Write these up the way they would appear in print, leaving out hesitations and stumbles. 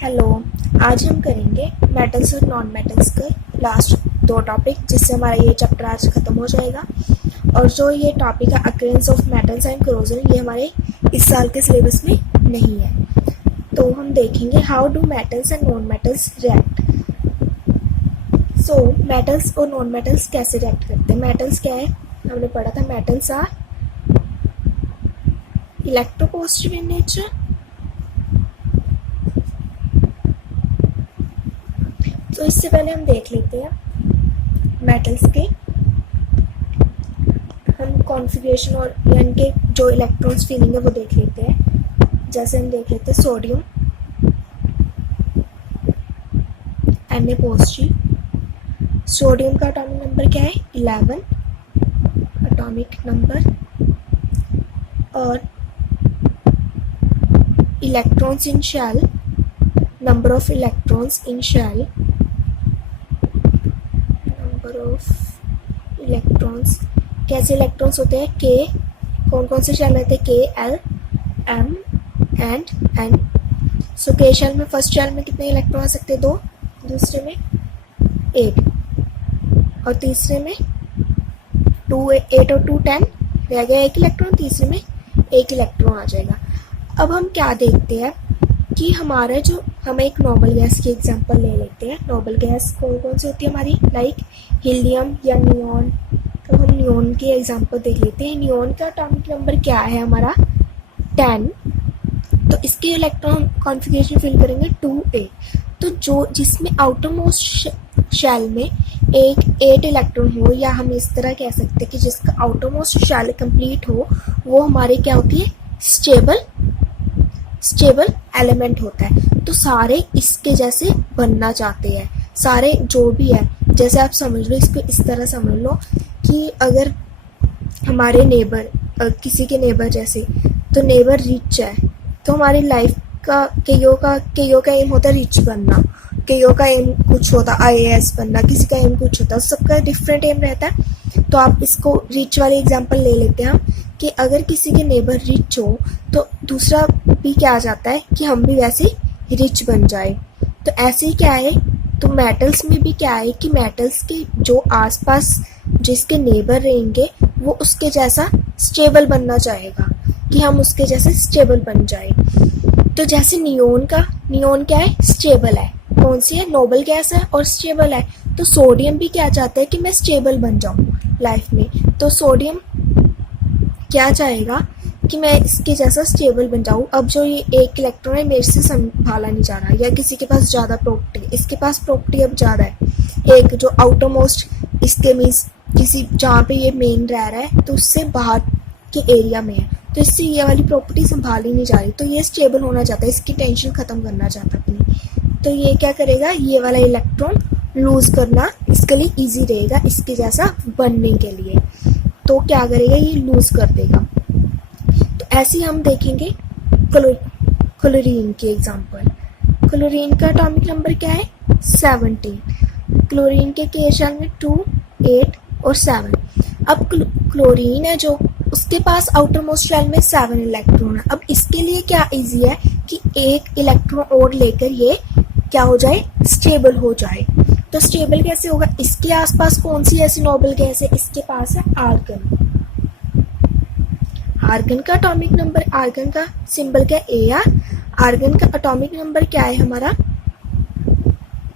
Hello. आज हम करेंगे मेटल्स और नॉन मेटल्स के लास्ट दो टॉपिक, जिससे हमारा ये चैप्टर आज ख़त्म हो जाएगा। और जो ये टॉपिक है occurrence of metals and corrosion, ये हमारे इस साल के सिलेबस में नहीं है। तो हम देखेंगे how do metals and non metals react. So metals और नॉन मेटल्स कैसे रिएक्ट करते हैं। मेटल्स क्या है, हमने पढ़ा था metals are electropositive in nature. तो इससे पहले हम देख लेते हैं मेटल्स के हम कॉन्फ़िगरेशन और इनके जो इलेक्ट्रॉन्स फीलिंग है वो देख लेते हैं। जैसे हम देख लेते हैं सोडियम Na पॉजिटिव। सोडियम का एटॉमिक नंबर क्या है 11 एटॉमिक नंबर। और electrons in shell, number of electrons in shell, of electrons. कैसे इलेक्ट्रॉन्स होते हैं के, कौन कौन से शेल रहते हैं के, एल, एम एंड एन। सो के शेल में फर्स्ट शेल में कितने इलेक्ट्रॉन आ सकते हैं 2, दूसरे में 8 और तीसरे में 2, 8 और 2 10 रह गया 1 इलेक्ट्रॉन, तीसरे में 1 इलेक्ट्रॉन आ जाएगा। अब हम क्या देखते हैं कि हमारा जो हमें एक नोबल गैस की एग्जांपल ले लेते हैं। नोबल गैस कौन कौन सी होती है हमारी, लाइक हीलियम या नियॉन। तो हम नियॉन की एग्जांपल देख लेते हैं। नियॉन का एटॉमिक नंबर क्या है हमारा 10। तो इसके इलेक्ट्रॉन कॉन्फ़िगरेशन फिल करेंगे 2a। तो जो जिसमें आउटर मोस्ट शेल में 8 इलेक्ट्रॉन हो, या हम इस तरह कह सकते हैं कि जिसका आउटर मोस्ट शेल कंप्लीट हो, वो हमारे क्या होती है स्टेबल एलिमेंट होता है। तो सारे इसके जैसे बनना चाहते हैं, सारे जो भी है। जैसे आप समझ लो, इसको इस तरह समझ लो कि अगर हमारे नेबर किसी के नेबर जैसे, तो नेबर रिच है, तो हमारी लाइफ का केयो का एम होता है रिच बनना, केयो का एम कुछ होता है IAS बनना, किसी का एम कुछ होता है, सबका डिफरेंट एम रहता है। तो आप इसको रिच वाली एग्जांपल ले लेते हैं हम, कि अगर किसी के नेबर रिच हो तो दूसरा भी क्या आ जाता है कि हम भी वैसे रिच बन जाए। तो ऐसे ही क्या है, तो मेटल्स में भी क्या है कि मेटल्स के जो आसपास जिसके नेबर रहेंगे वो उसके जैसा स्टेबल बनना चाहेगा, कि हम उसके जैसे स्टेबल बन जाए। तो जैसे नियॉन क्या है स्टेबल है, कौन सी है नोबल गैस है और स्टेबल है। तो सोडियम भी क्या चाहता है कि मैं स्टेबल बन जाऊं लाइफ में। तो सोडियम क्या चाहेगा कि मैं इसके जैसा स्टेबल बन जाऊं। अब जो ये 1 इलेक्ट्रॉन है मेरे से संभाला नहीं जा रहा, या किसी के पास ज़्यादा प्रॉपर्टी, इसके पास प्रॉपर्टी अब ज़्यादा है। एक जो आउटर मोस्ट इसके मीन्स किसी जहाँ पे ये मेन रह रहा है तो उससे बाहर के एरिया में है, तो इससे ये वाली प्रॉपर्टी संभाली नहीं जा रही। तो ये स्टेबल होना चाहता है, इसकी टेंशन ख़त्म करना चाहता है अपनी। तो ये क्या करेगा, ये वाला इलेक्ट्रॉन लूज़ करना इसके लिए ईजी रहेगा, इसके जैसा बनने के लिए। तो क्या करेगा, ये लूज़ कर देगा। तो ऐसे ही हम देखेंगे क्लोरीन की एग्जांपल। क्लोरीन का एटॉमिक नंबर क्या है 17। क्लोरीन के शेल में 2, 8 और 7। अब क्लोरीन है जो, उसके पास आउटर मोस्ट शेल में 7 इलेक्ट्रॉन है। अब इसके लिए क्या इजी है कि 1 इलेक्ट्रॉन और लेकर ये क्या हो जाए स्टेबल हो जाए। तो स्टेबल कैसे होगा, इसके आसपास कौन सी ऐसी नोबल गैस है, इसके पास है आर्गन। आर्गन का एटॉमिक नंबर, आर्गन का सिंबल क्या है AR। आर्गन का एटॉमिक नंबर क्या है हमारा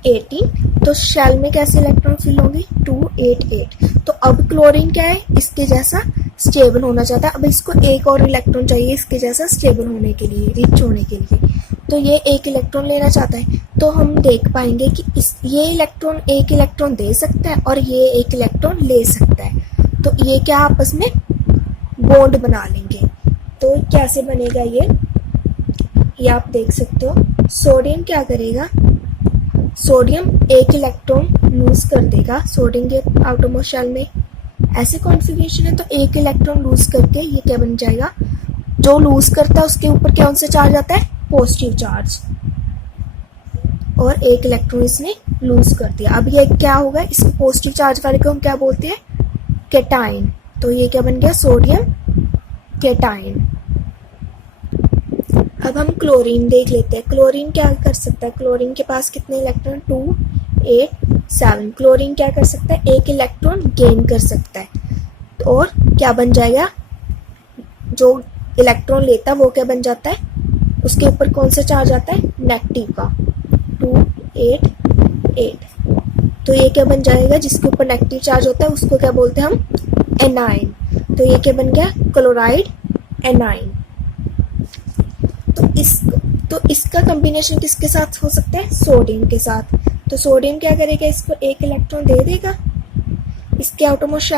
18। तो शेल में कैसे इलेक्ट्रॉन फिल होंगे 2, 8, 8। तो अब क्लोरीन क्या है इसके जैसा स्टेबल होना चाहता है। अब इसको 1 और इलेक्ट्रॉन चाहिए इसके जैसा स्टेबल होने के लिए, रिच होने के लिए। तो ये 1 इलेक्ट्रॉन लेना चाहता है। तो हम देख पाएंगे कि ये इलेक्ट्रॉन 1 इलेक्ट्रॉन दे सकता है और ये 1 इलेक्ट्रॉन ले सकता है। तो ये क्या आपस में बॉन्ड बना लेंगे। तो कैसे बनेगा ये आप देख सकते हो। सोडियम क्या करेगा, सोडियम 1 इलेक्ट्रॉन लूज कर देगा, सोडियम के आउटर मोस्ट शेल में ऐसे कॉन्फ़िगरेशन है। तो 1 इलेक्ट्रॉन लूज करके ये क्या बन जाएगा, जो लूज करता है उसके ऊपर कौन सा चार्ज आता है पॉजिटिव चार्ज, और 1 इलेक्ट्रॉन इसने लूज कर दिया। अब ये क्या होगा, इस पॉजिटिव चार्ज वाले को हम क्या बोलते हैं कैटाइन। तो ये क्या बन गया सोडियम कैटाइन। अब हम क्लोरीन देख लेते हैं। क्लोरीन क्या कर सकता है? क्लोरीन के पास कितने इलेक्ट्रॉन? 2 8 7। क्लोरीन क्या कर सकता है? एक इलेक्ट्रॉन गेन कर सकता है। और क्या बन जाएगा? जो इलेक्ट्रॉन लेता है वो क्या बन जाता है? उसके ऊपर कौन सा चार्ज आता है? नेगेटिव का। 2 8 8। तो ये क्या बन जाएगा? जिसके ऊपर नेगेटिव चार्ज होता है उसको क्या बोलते हैं हम? एनाइन। तो ये क्या बन गया? Chloride A9. तो इसका कॉम्बिनेशन किसके साथ हो सकता है? सोडियम के साथ। तो सोडियम क्या करेगा? इसको एक इलेक्ट्रॉन दे देगा। इसके आउटरमोस्ट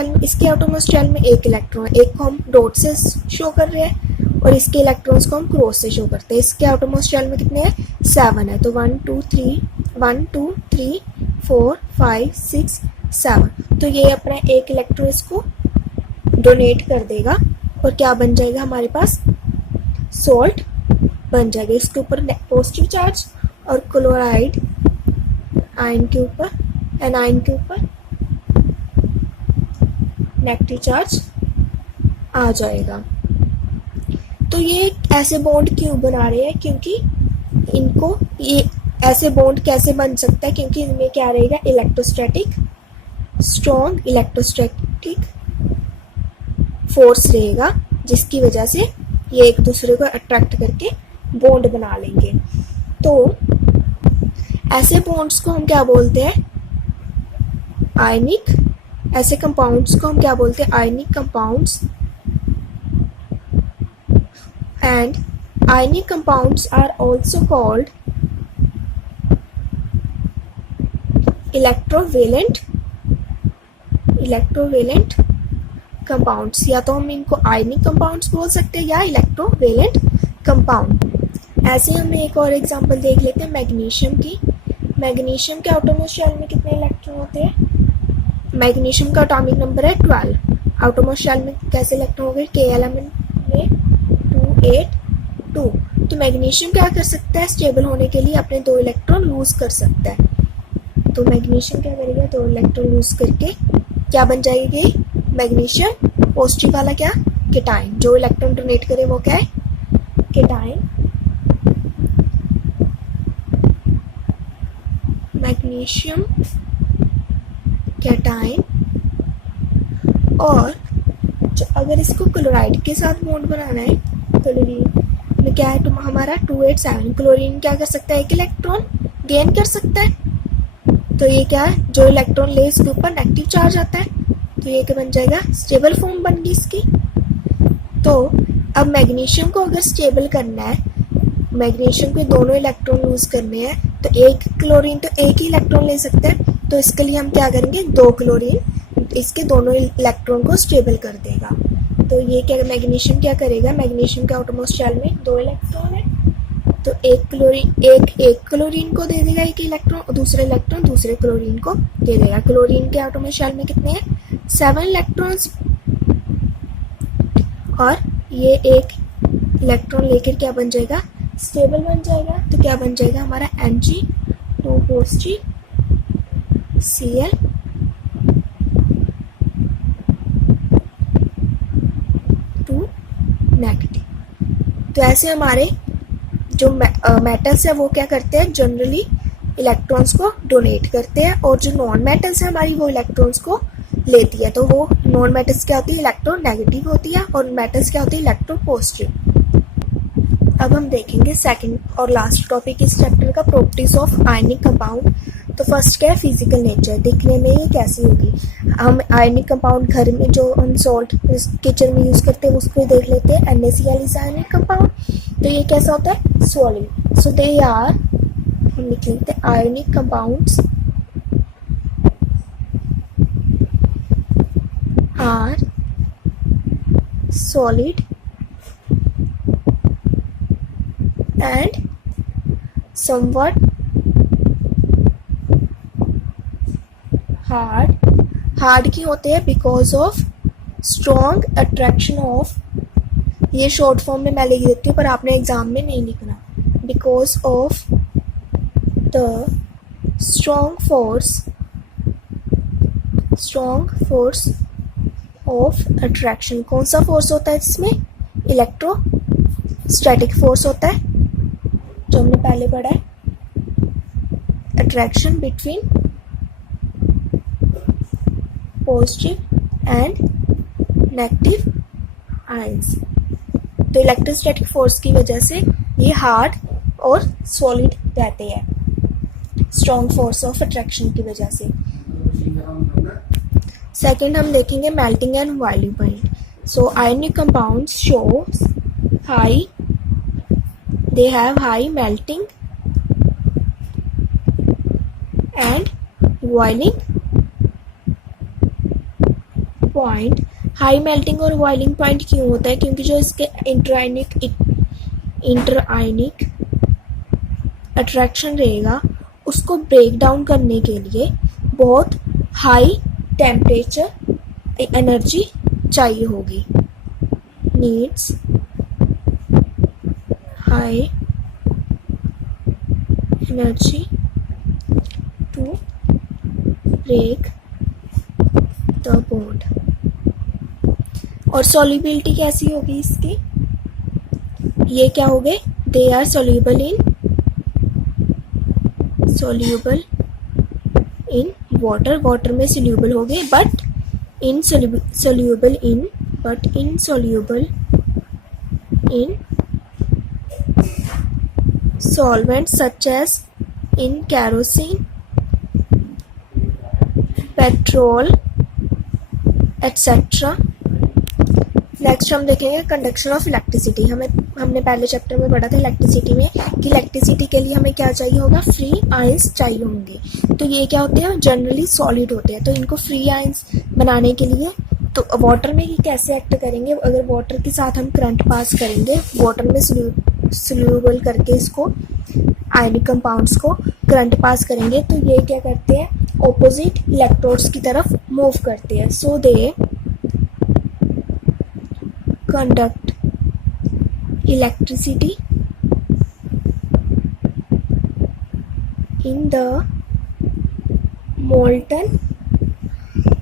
शेल में एक इलेक्ट्रॉन, एक को हम डॉट से शो कर रहे हैं और इसके इलेक्ट्रॉन्स को हम क्रॉस से शो करते हैं। इसके आउटरमोस्ट शेल में कितने हैं? 7 है। तो 1 2 3 4 5 6 7। तो ये अपना एक इलेक्ट्रॉन इसको डोनेट कर देगा और क्या बन जाएगा हमारे पास? सॉल्ट बन जाएगा। इसके ऊपर पॉजिटिव चार्ज और क्लोराइड आयन के ऊपर, एनाइन के ऊपर नेगेटिव चार्ज आ जाएगा। तो ये ऐसे बॉन्ड क्यों बना रहे हैं? क्योंकि इनको ये ऐसे बॉन्ड कैसे बन सकता है? क्योंकि इनमें क्या रहेगा? स्ट्रॉन्ग इलेक्ट्रोस्टैटिक फोर्स रहेगा, जिसकी वजह से ये एक दूसरे को अट्रैक्ट करके बॉन्ड बना लेंगे। तो ऐसे बॉन्ड्स को हम क्या बोलते हैं? आयनिक। ऐसे कंपाउंड्स को हम क्या बोलते हैं? Ionic compounds. And ionic compounds are also called electrovalent compounds. या तो हम इनको आयनिक कंपाउंड्स बोल सकते हैं या इलेक्ट्रोवेलेंट कंपाउंड। ऐसे हम एक और एग्जांपल देख लेते हैं मैग्नीशियम की। मैग्नीशियम के आटोमोस्ट शेल में कितने इलेक्ट्रॉन होते हैं? मैग्नीशियम का एटॉमिक नंबर है 12। आटोमोस्ट शेल में कैसे इलेक्ट्रॉन हो गए? के एलिमेंट में 2 8 2। तो मैग्नीशियम क्या कर सकता है? स्टेबल होने के लिए अपने 2 इलेक्ट्रॉन लूज कर सकता है। तो मैग्नीशियम क्या करेगा? 2 इलेक्ट्रॉन लूज करके क्या बन जाएगी? मैग्नीशियम पॉजिटिव वाला क्या? केटाइन। जो इलेक्ट्रॉन डोनेट करे वो क्या है? केटाइन। Magnesium cation. और अगर इसको क्लोराइड के साथ बॉन्ड बनाना है, क्लोरीन में क्या है? हमारा 2 8 7। क्लोरीन क्या कर सकता है? एक इलेक्ट्रॉन गेन कर सकता है। तो ये क्या है? जो इलेक्ट्रॉन ले उसके ऊपर नेगेटिव चार्ज आता है। तो ये क्या बन जाएगा? स्टेबल फॉर्म बन गई इसकी। तो अब मैग्नीशियम को अगर स्टेबल करना है, मैग्नीशियम के दोनों इलेक्ट्रॉन लूज करने हैं, तो एक क्लोरीन तो एक ही इलेक्ट्रॉन ले सकता है। तो इसके लिए हम क्या करेंगे? 2 क्लोरीन इसके दोनों इलेक्ट्रॉन को स्टेबल कर देगा। तो ये क्या मैग्नीशियम क्या करेगा? मैग्नीशियम के आउटरमोस्ट शेल में 2 इलेक्ट्रॉन है, तो एक क्लोरीन को दे देगा एक इलेक्ट्रॉन और दूसरे इलेक्ट्रॉन दूसरे क्लोरीन को दे देगा। क्लोरीन के आउटरमोस्ट शेल में कितने हैं? 7 इलेक्ट्रॉन्स। और ये एक इलेक्ट्रॉन लेकर क्या बन जाएगा? स्टेबल बन जाएगा। तो क्या बन जाएगा हमारा? Mg2 positive Cl negative. तो ऐसे हमारे जो मेटल्स है वो क्या करते हैं? जनरली इलेक्ट्रॉन्स को डोनेट करते हैं, और जो नॉन मेटल्स है हमारी वो इलेक्ट्रॉन्स को लेती है। तो वो नॉन मेटल्स क्या होती है? इलेक्ट्रो नेगेटिव होती है, और मेटल्स क्या होती है? Electro positive. अब हम देखेंगे सेकंड और लास्ट टॉपिक इस चैप्टर का, प्रॉपर्टीज ऑफ आयनिक कंपाउंड। तो फर्स्ट क्या है? Physical nature. दिखने में ये कैसी होगी? हम आयनिक कंपाउंड घर में जो हम सॉल्ट किचन में यूज करते हैं उसको देख लेते हैं। NaCl is ionic compound. तो ये कैसा होता है? सॉलिड। सो दे आर, हम लिख लेते हैं ionic compounds are solid and somewhat hard क्यों होते हैं? Because of strong attraction of, ये शॉर्ट फॉर्म में मैं लिख देती हूँ पर आपने एग्जाम में नहीं लिखना। Because of the strong force of attraction. कौन सा फोर्स होता है इसमें? इलेक्ट्रोस्टैटिक फोर्स होता है। जो हमने पहले पढ़ा है, attraction between positive and negative ions. तो इलेक्ट्रोस्टैटिक फोर्स की वजह से ये हार्ड और सॉलिड रहते हैं, स्ट्रॉन्ग फोर्स ऑफ अट्रैक्शन की वजह से। सेकंड हम देखेंगे melting and boiling point. So ionic compounds shows high, they have high melting and boiling point। High melting और बॉइलिंग पॉइंट क्यों होता है? क्योंकि जो इसके इंटरआयनिक अट्रैक्शन रहेगा उसको ब्रेक डाउन करने के लिए बहुत हाई टेम्परेचर एनर्जी चाहिए होगी, needs high energy to break the bond। और solubility कैसी होगी इसकी? ये क्या हो गए? They are soluble in water। water में soluble हो गए, but insoluble in solvents such as in kerosene, petrol, etc। Next हम देखेंगे कंडक्शन ऑफ इलेक्ट्रिसिटी। हमने पहले चैप्टर में पढ़ा था इलेक्ट्रिसिटी में कि इलेक्ट्रिसिटी के लिए हमें क्या चाहिए होगा? फ्री आयंस चाहिए होंगे। तो ये क्या होते हैं? जनरली सॉलिड होते हैं। तो इनको फ्री आयंस बनाने के लिए तो वाटर में ही कैसे एक्ट करेंगे? अगर वाटर के साथ हम करंट पास करेंगे, वाटर में सोल्यूबल करके इसको आयनिक कंपाउंड्स को करंट पास करेंगे, तो ये क्या करते हैं? ऑपोजिट इलेक्ट्रोड्स की तरफ मूव करते हैं। So they conduct electricity in the molten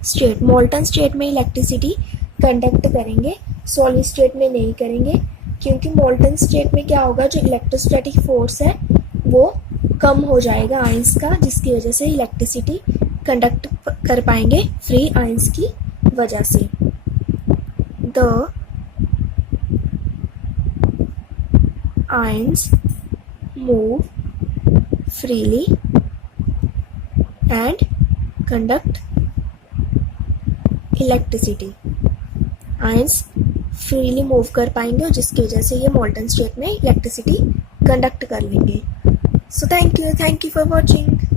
state. Molten state में इलेक्ट्रिसिटी कंडक्ट करेंगे, सॉलिड स्टेट में नहीं करेंगे, क्योंकि मोल्टन स्टेट में क्या होगा? जो इलेक्ट्रोस्टैटिक फोर्स है वो कम हो जाएगा आयंस का, जिसकी वजह से इलेक्ट्रिसिटी कंडक्ट कर पाएंगे फ्री आयंस की वजह से। The ions move freely and conduct electricity. Ions freely move कर पाएंगे और जिसकी वजह से ये मोल्टन स्टेट में इलेक्ट्रिसिटी कंडक्ट कर लेंगे। So thank you for watching.